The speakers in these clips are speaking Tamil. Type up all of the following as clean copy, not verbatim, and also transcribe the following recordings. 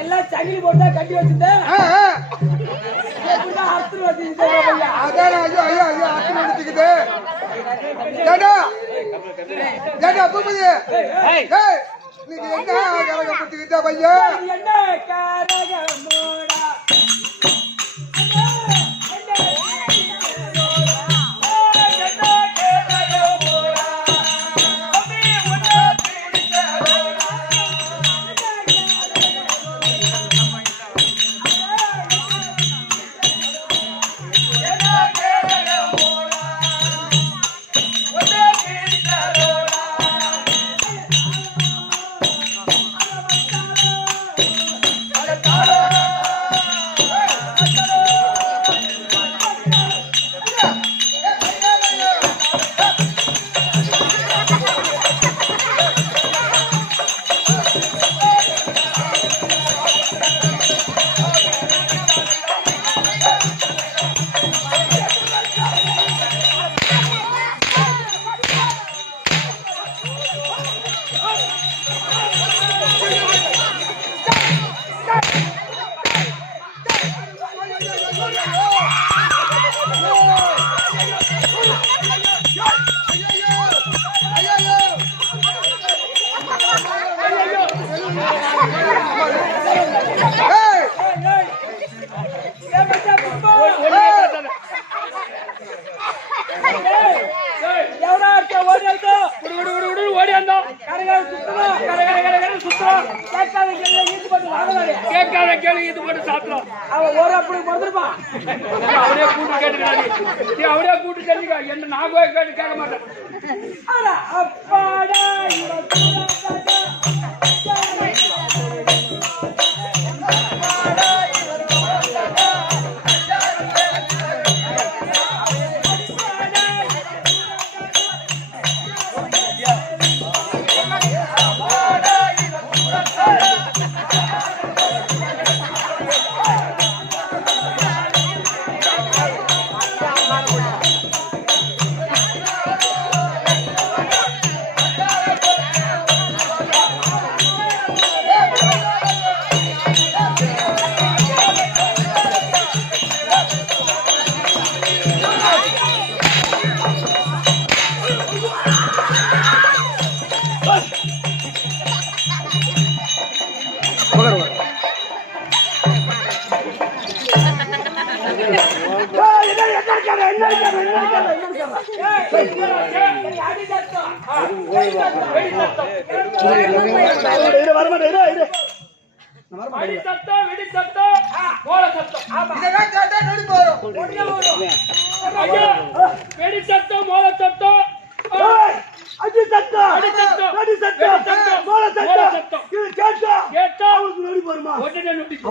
எல்லாம் சங்கிலி போட்டா கட்டி வச்சிருந்தேன். கேட்காத கேள்வி இது மட்டும் சாப்பிடும். அவன் ஒரு அப்படி மறந்துருப்பான். அவரே கூட்டு கேட்டுக்கிறாங்க. அவரே கூட்டு கேட்டுக்கா. என்ன நான் போய் கேட்டு கேட்க மாட்டேன். அப்பாடா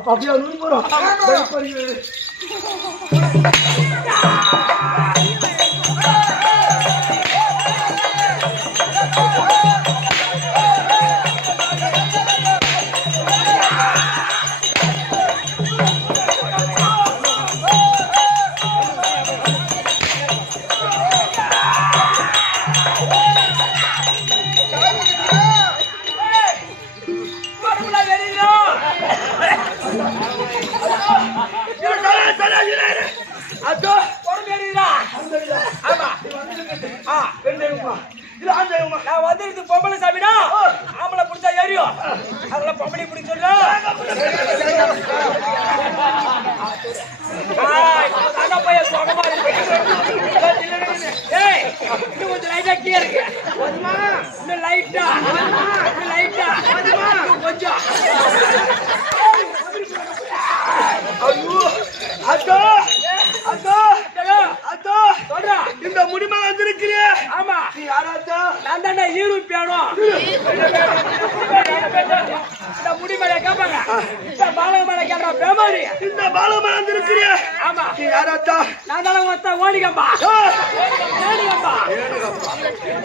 அப்படியே நூறு போறோம். நான் வந்து பொம்பளை சாமினா ஆம்பளை பிடிச்சா ஏறியும் அதெல்லாம் பொம்பளை பிடிக்க சொல்லு. இன்னும் கொஞ்சம் லைட்டா கீழே இருக்கு. இன்னும் லைட்டா லைட்டா கொஞ்சம். ஐயோ அதோ அதோ அதோ சொல்றா. இந்த முடிமை வந்திருக்கிறிய. ஆமா நீ யாராச்சா? நான் தானே ஈரு பேணும். இந்த முடிமலை கேட்பாங்க. இந்த பாலமலை கேட்கற பேமாரி. இந்த பாலமலை வந்திருக்கிறிய. ஆமா நீ யாராச்சா? நான் தானே ஒருத்த ஓடிகம்பா. ஓடிகம்பா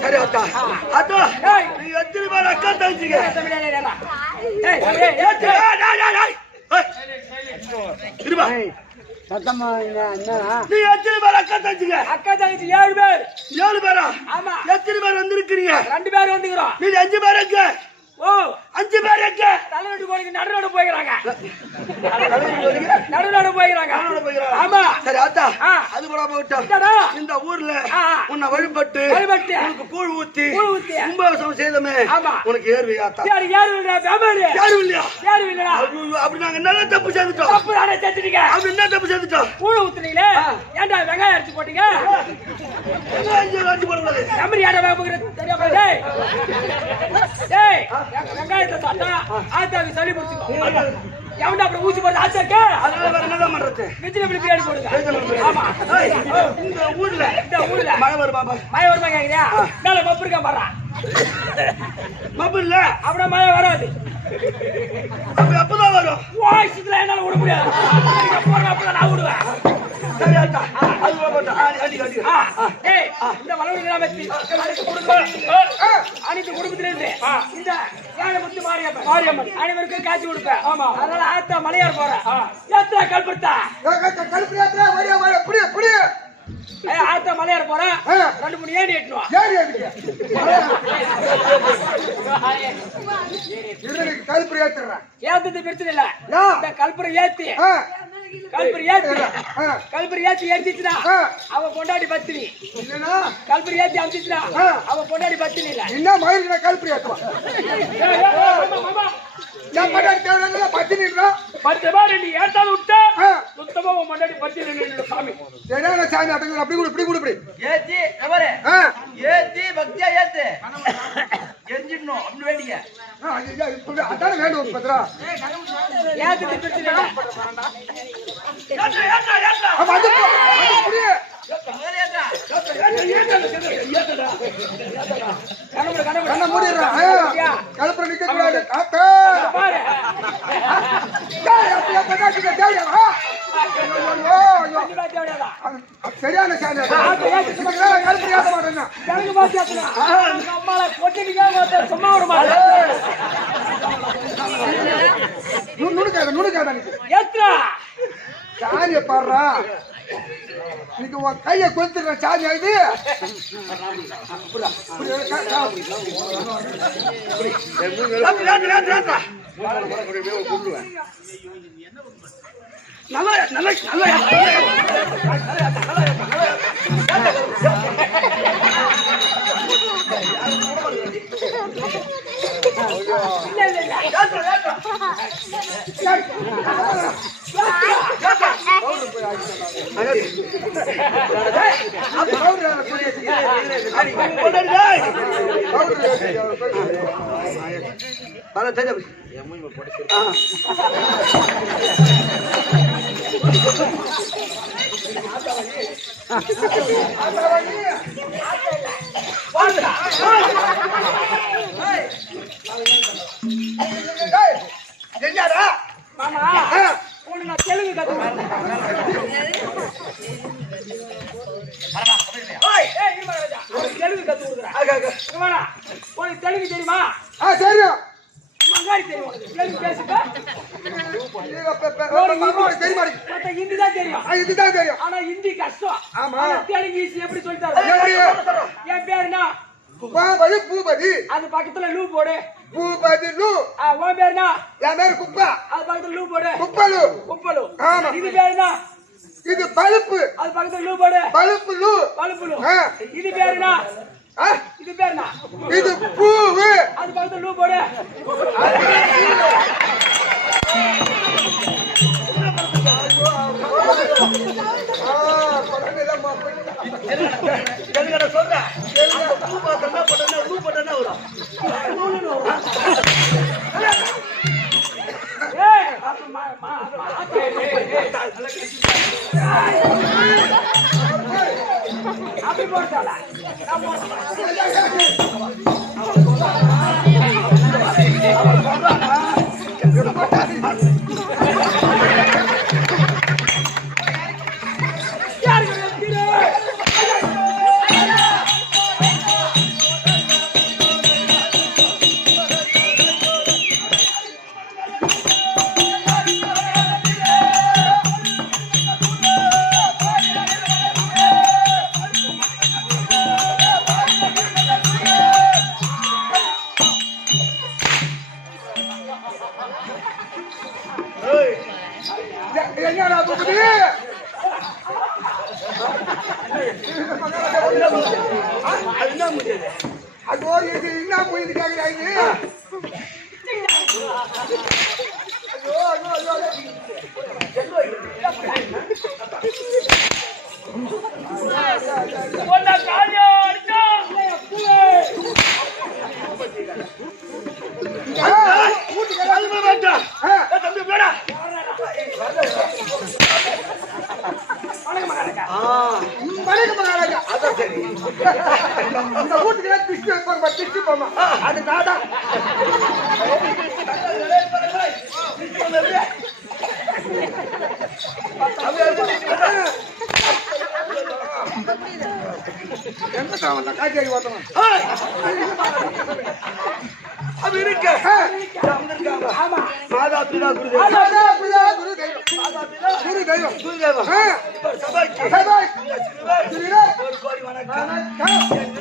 சரி அத்தா. அதோ நீ எத்தனை பேர் அக்கா தம்பிங்க? ஏய் ஏய் ஏய் இருமா சத்தமா என்ன நீ எத்தனை பேர் அக்கா தங்கச்சிங்க? அக்கா தங்கச்சி 7 பேர். 7 பேரா? ஆமா. எத்தனை பேர் வந்திருக்கிறீங்க? 2 பேர் வந்துக்கிறோம். நீ 5 பேர் எங்க? ஓ 5 பேர் எங்க? தலைவட்டு கோயிலுக்கு நடுரோடு போய்க்கிறாங்க. நடுரோடு போய்க்கிறாங்க. ஆமா. சரி ஆத்தா, அது கூட போகட்டும். இந்த ஊர்ல உன்னை வழிபட்டு உனக்கு கூழ் ஊத்தி கும்பாபிஷேகம் செய்தமே, உனக்கு ஏர்வு ஆத்தா? அப்படி நாங்க என்ன தப்பு செய்துட்டோம்? அப்படி என்ன தப்பு செய்துட்டோம்? கூழ் ஊத்துனீங்களே, ஏன்டா வெங்காயம் அரைச்சு போட்டீங்க? வெங்காயத்தை சாப்பிட்டா ஆத்தாவுக்கு சளி பிடிச்சிக்கும். எவன்டா அப்புறம் ஊசி போடுறது ஆச்சாக்கு? அதனால வேற என்ன பண்றது? வெஜிடபிள் பிரியாணி போடுங்க. ஆமா. இந்த ஊர்ல மழை வருமா? மழை வருமா கேக்குறியா? மேல மப்பு இருக்கா பாரு. மப்பு இல்ல அப்படியே மழை வராது. அப்ப எப்பதான் வரும்? வாய்ஸ்ல என்னால விட முடியாது. அப்பதான் நான் விடுவேன். சரி ஆத்தா, அது போகட்டும். ஏய், இந்த மலவூர் கிராமத்தில் அனைத்து குடும்பத்திலிருந்து இந்த ஏழமுத்து மாரியம்மன் அனைவருக்கும் காட்சி கொடுப்பேன். ஆமா. அதனால ஆத்தா மலையார் போறேன். ஏத்தா கல்புத்தா ஆத்தா மலையார் போறேன். 2-3 ஏணி ஏற்றுவா. ஏத்தது பிரச்சனை இல்ல. இந்த கல்புரை ஏத்தி கல்புரி ஏத்தி ஏத்திச்சுனா அவ பொண்டாடி பத்தினி. கல்புரி ஏத்தி அமிச்சுனா அவ பொண்டாடி பத்தினி இல்ல. என்ன மயிலுக்கு நான் கல்புரி ஏத்துவா? நான் பொண்டாடி தேவல பத்தினிடா. 10 பேர் நீ ஏத்தால விட்ட சுத்தமா உன் பொண்டாடி பத்தினி இல்ல சாமி. சரியான சாமி அடங்க அப்படி கூட இப்படி ஏத்தி அவரே ஏத்தி பக்தியா ஏத்து எஞ்சிடணும் அப்படி வேண்டிங்க. அதான வேணும் பத்ரா. ஏத்தி பிரச்சனை இல்ல. அப்ப அது புரிய கண்ண மூடிடுறா. கலப்புற நிக்க கூடாது. ஆத்தா சரியான சாமி கலப்புற ஏத்த மாட்டேன்னா சும்மா விட மாட்டேன். நுணுக்காத ஏத்ரா சாமியை பாடுறா. இன்னைக்கு உன் கையை கொடுத்துடுற சாமி ஆகுது. நல்லா நல்லா என்னடா மாமா உனக்கு நான் தெலுங்கு கத்துக்கிறேன். தெலுங்கு கத்து கொடுக்குறேன். உனக்கு தெலுங்கு தெரியுமா? தெரியும். மங்காடி தெரியும். உனக்கு தெலுங்கு பேசுப்ப ஹிந்தி தான் தெரியும். இதுதான் தெரியும். ஆனா ஹிந்தி கஷ்டம். ஆமா. தெலுங்கு ஈஸி. எப்படி சொல்லிட்டாரு? என் பேருனா பூபதி. அது பக்கத்துல லூ போடு. பூபதி லூ. உன் பேருனா? என் பேரு குப்பா. அது பக்கத்துல லூ போடு. குப்பலு. குப்பலு. ஆமா. இது பேருனா? இது பழுப்பு. அது பக்கத்துல லூ போடு. பழுப்பு லூ. பழுப்பு லூ. இது பேருனா? இது பேருனா? இது பூவு. அது பக்கத்துல லூ போடு. சொல்றேன் பூ பார்த்தா போட்டா பூ போட்டா வரும். அப்படி போட்டால என்னடா புகுது என்ன முடியாது அதோ இது என்ன போயிட்டு கேக்குறாங்க ஐயோ ஐயோ ஐயோ ஒன்ன காலியா அடிச்சா தம்பி வேடா அதான் சரி இந்த வீட்டுக்கு திருஷ்டி வைப்பாங்க திருஷ்டி போமா அது நாடா எந்த சாமந்த காய்கறி ஓட்டணும் அது இருக்க ஆமா மாதா பிதா குருதேவ குரு தெய்வம் குருதேவ சபாய்க்கு ஒரு கோடி வணக்கம்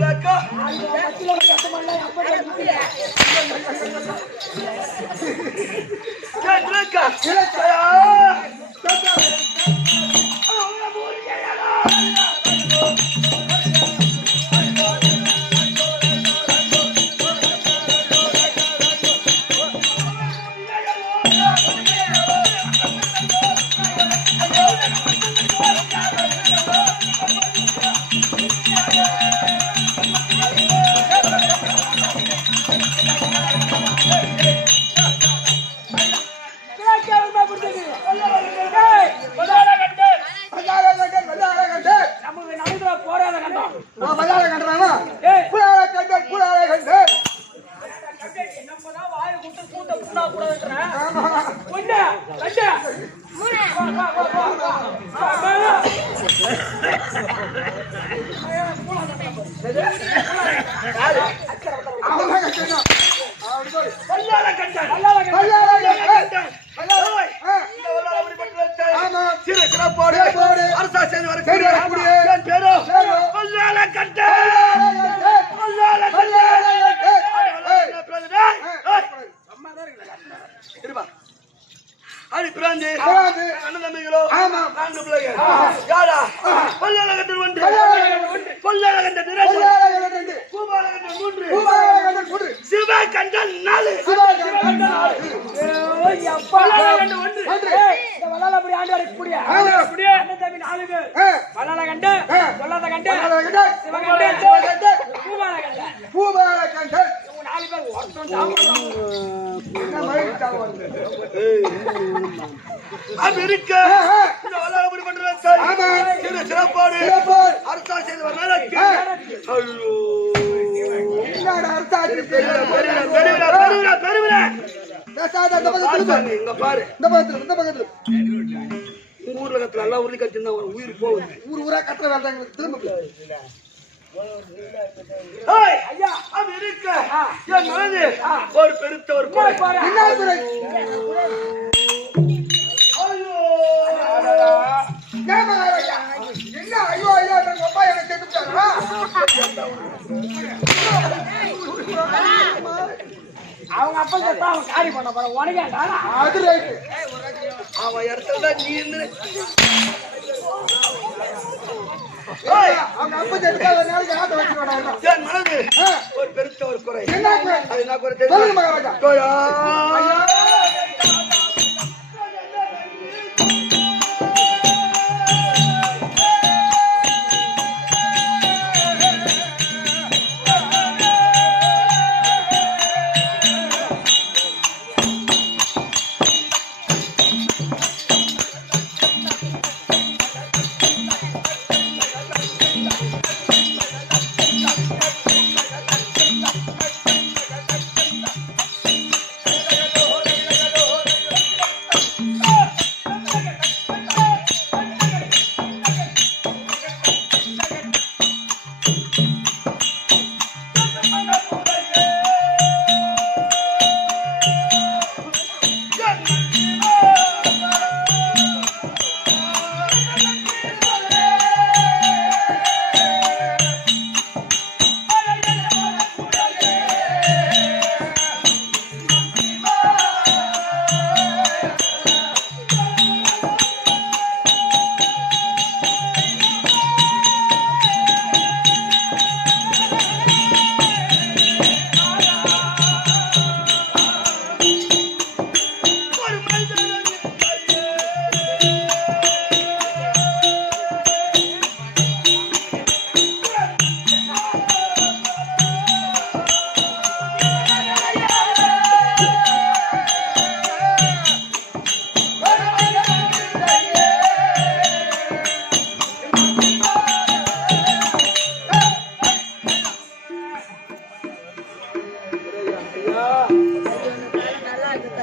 ஊர் ஊரா கட்டுற வேண்டாம் திரும்ப ஒரு பெருத்த ஒரு என்ன குறை என்ன ஐயோ ஐயோ எங்க அப்பா எனக்கு கேட்டுட்டாரா அவங்க அப்பா செத்தா அவன் காரி பண்ண போற உனக்கு அது ரைட்டு அவன் இடத்துல நீ அவங்க அப்பா செத்துட்டா ஒரு நாளைக்கு ஆட்ட வச்சுக்கோடா என் மனது ஒரு பெருத்த ஒரு குறை என்ன குறை அது என்ன குறை சொல்லுங்க மகாராஜா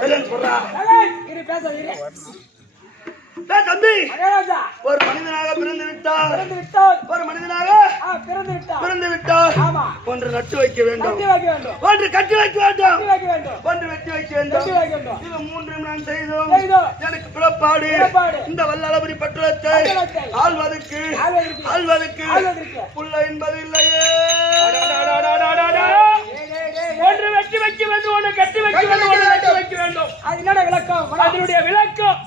சைலன்ஸ் போடுறா. இரு பேசாதீங்க. தம்பி, மகாராஜா ஒரு மனிதனாக பிறந்து விட்டால் ஒரு மனிதனாக பிறந்து விட்டால் ஆமா, ஒன்று நட்டு வைக்க வேண்டும், கட்டி வைக்க வேண்டும், ஒன்று கட்டி வைக்க வேண்டும், கட்டி வைக்க வேண்டும், ஒன்று வெட்டி வைக்க வேண்டும். கட்டி வைக்க வேண்டும். இது மூன்றும் நான் செய்தோம். செய்தோம். எனக்கு பிறப்பாடு இந்த வல்லாளபுரி பட்டணத்தை ஆள்வதற்கு புள்ள என்பது இல்லையே. ஒன்று வெட்டி வைக்க வேண்டும், ஒன்று கட்டி வைக்க வேண்டும், ஒன்று நட்டு வைக்க வேண்டும். அது என்னடா விளக்கம்? அதனுடைய விளக்கம்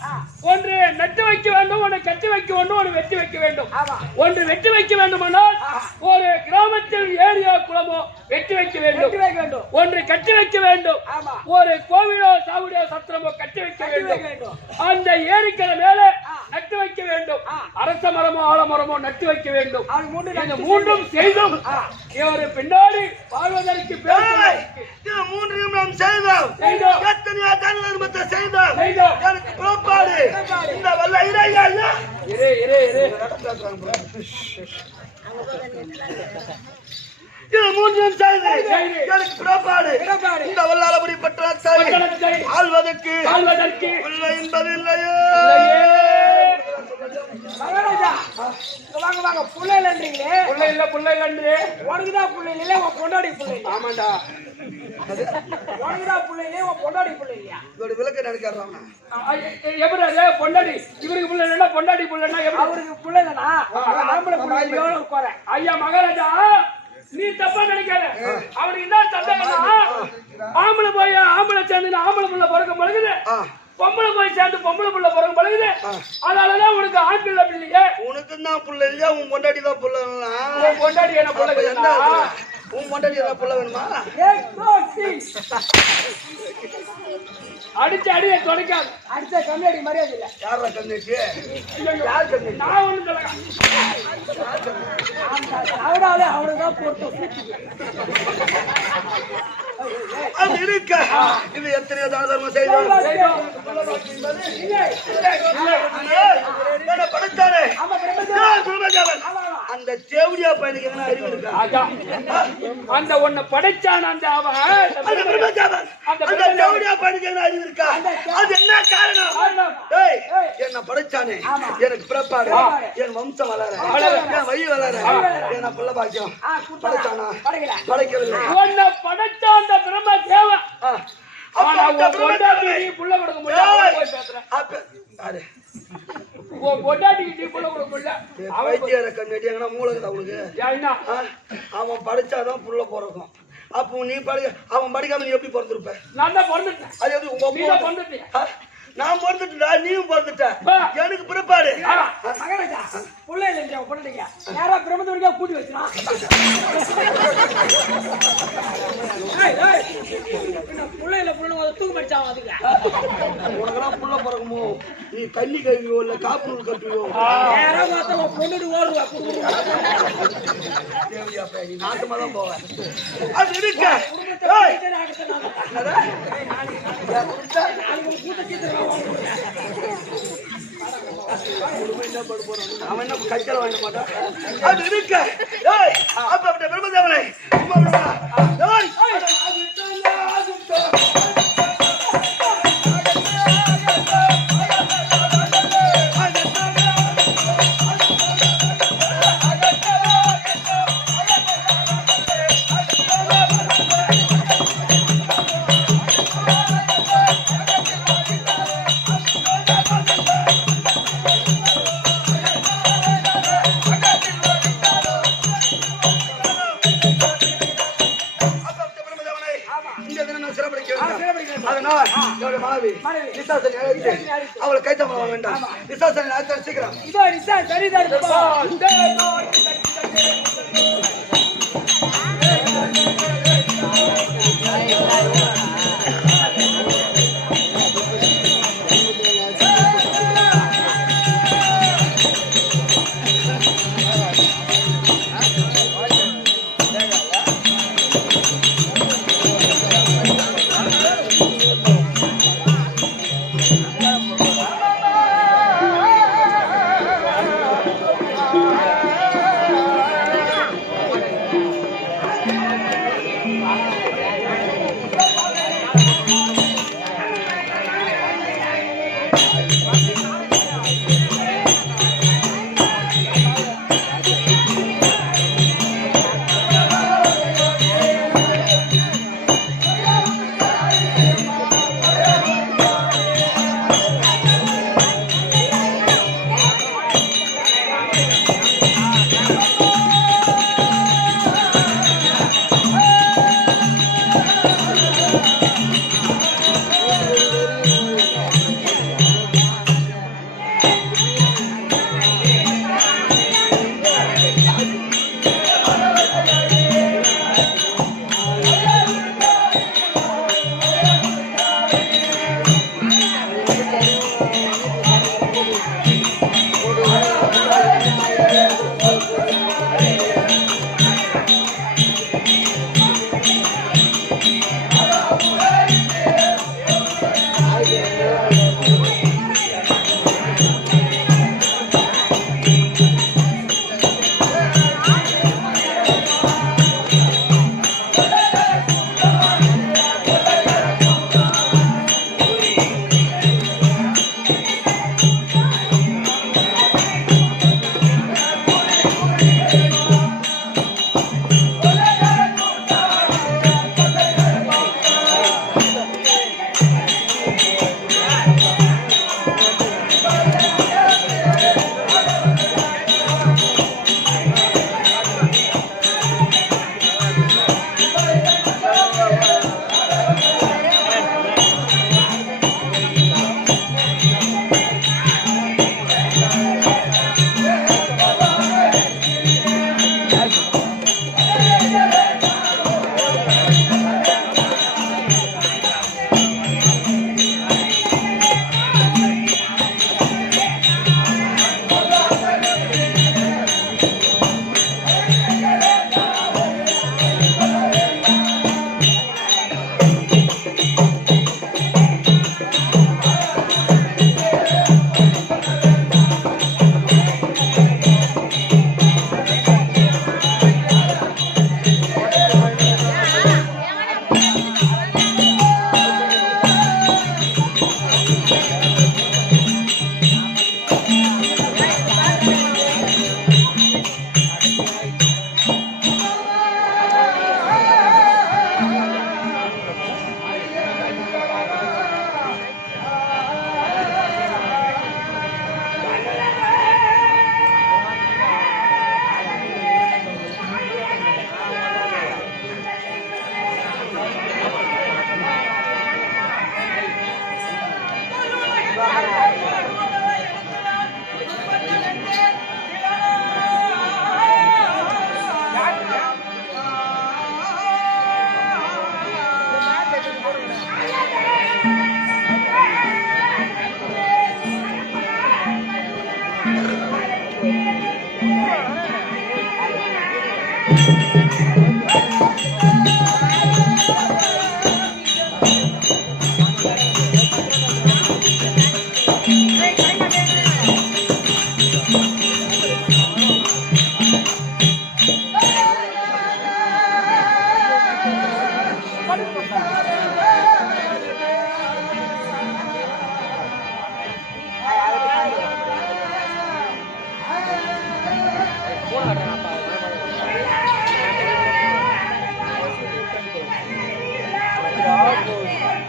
ஒன்று நட்டு வைக்க வேண்டும், ஒன்று கட்டி வைக்க வேண்டும், ஒன்று வெட்டி வைக்க வேண்டும். ஒன்று வெட்டி வைக்க வேண்டுமானால் ஒரு கிராமத்தில் ஏரியோ குளமோ வெட்டி வைக்க வேண்டும். ஒன்று கட்டி வைக்க வேண்டும், ஒரு கோவிலோ சாவுடியோ சத்திரமோ கட்டி வைக்க வேண்டும். அந்த ஏரிக்கரை மேலே நட்டு வைக்க வேண்டும். அரச மரமோ ஆலமரமோ நட்டு வைக்க வேண்டும். இந்த மூன்றும் செய்தும் ஒரு பின்னாடி வாழ்வதற்கு இது மூன்றையும் நாம் செய்தோம். எத்தனையோ தான தர்மத்தை செய்தோம். எனக்கு பிறப்பாடு இந்த வல்ல இறையா. இது மூன்றையும் செய்து எனக்கு பிறப்பாடு இந்த வல்லாளபுரி பட்டணத்தை ஆள்வதற்கு பிள்ளை என்பது இல்லையே. மகாராஜா வாங்க வாங்க. புள்ள இல்லன்றீங்களே. புள்ள இல்ல உனக்குதான் புள்ள இல்ல, உன் பொண்டாடி புள்ள இல்ல. ஆமாண்டா, உனக்குதான் புள்ள இல்ல, உன் பொண்டாடி புள்ள இல்லையா? இதோட விளக்க நினைக்கிறாங்க. எப்படி அது பொண்டாடி? இவருக்கு புள்ள இல்லைன்னா பொண்டாடி புள்ளன்னா எப்படி? அவருக்கு புள்ள இல்லனா ஆம்பளை புள்ள எவ்வளவு குறை? ஐயா மகாராஜா, நீ தப்பா நினைக்காத. அவனுக்கு என்ன சந்தேகம்னா, ஆம்பளை சேர்ந்து ஆம்பளை புள்ள பிறக்க பழகுது, பொம்பளை போய் சேர்ந்து பொம்பளை புள்ள பிறக்க பழகுது. அதனாலதான் உனக்கு ஆண் பிள்ளை இல்லையே. உனக்கு தான் புள்ள இல்லையா? உன் பொண்டாடி தான் புள்ள. உன் பொண்டாடி என்ன புள்ள? உன் பொண்டாடி தான் புள்ள வேணுமா? அடிச்சு அடிய தொடக்காது. அடிச்ச கம்மியாடி மரியாதை இல்ல. யாரா கண்ணுக்கு? நான் ஒண்ணு சொல்லுங்க. அவடாலே அவனுதான் போட்டு அது இருக்க. இது எத்தனையோ தான தர்மம் செய்தோம். படைத்தானே அந்த தேவடியா பையனுக்கு என்ன அறிவு இருக்கா? அந்த ஒண்ணு படைச்சான் அந்த அவன் அந்த தேவடியா பையனுக்கு என்ன அறிவு இருக்கா? அது என்ன காரணம்? என்ன படைச்சானே, எனக்கு பிறப்பாடு, என் வம்சம் வளர, என் வழி வளர, என்ன புள்ள பாக்கியம் படைச்சானா? படைக்கவில்லை. ஒன்ன படைச்சா அந்த பிரம்ம தேவன். புள்ள கொடுக்க முடியாது. அவன் படிச்சாதான் புள்ள பிறக்கும். அப்போ நீ அவன் படிக்காம நீ எப்படி பிறந்திருப்ப? நான் தான் பிறந்துட்டேன். அது எப்படி உங்க பிறந்துட்டேன்? நான் பிறந்துட்டா, நீயும் பிறந்துட்ட. எனக்கு பிறப்பாடு. மகாராஜா புள்ள இல்லையா பொண்ணுங்க? யாரா பிரம்மத்து வரைக்கும் கூட்டி வச்சிடான். புள்ள இல்ல புள்ள தூக்கு படிச்சான். அதுக்கு உனக்கெல்லாம் புள்ள பிறக்குமோ? நீ தண்ணி கழுவியோ இல்ல காப்பு நூல் கட்டுவியோ? யாரா பார்த்தா பொண்ணுட்டு ஓடுவா. நீ நாட்டமா தான் போவேன். அது இருக்க அவன் என்ன கச்சல வாங்க மாட்டான். அது இருக்க அப்ப பிரம்மதேவனை அவளை கைத்த வேண்டாம். விசாசனை சீக்கிரம்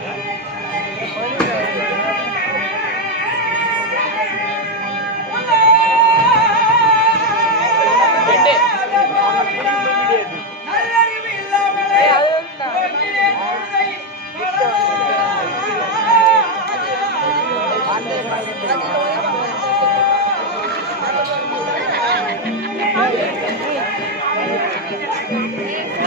Thank you.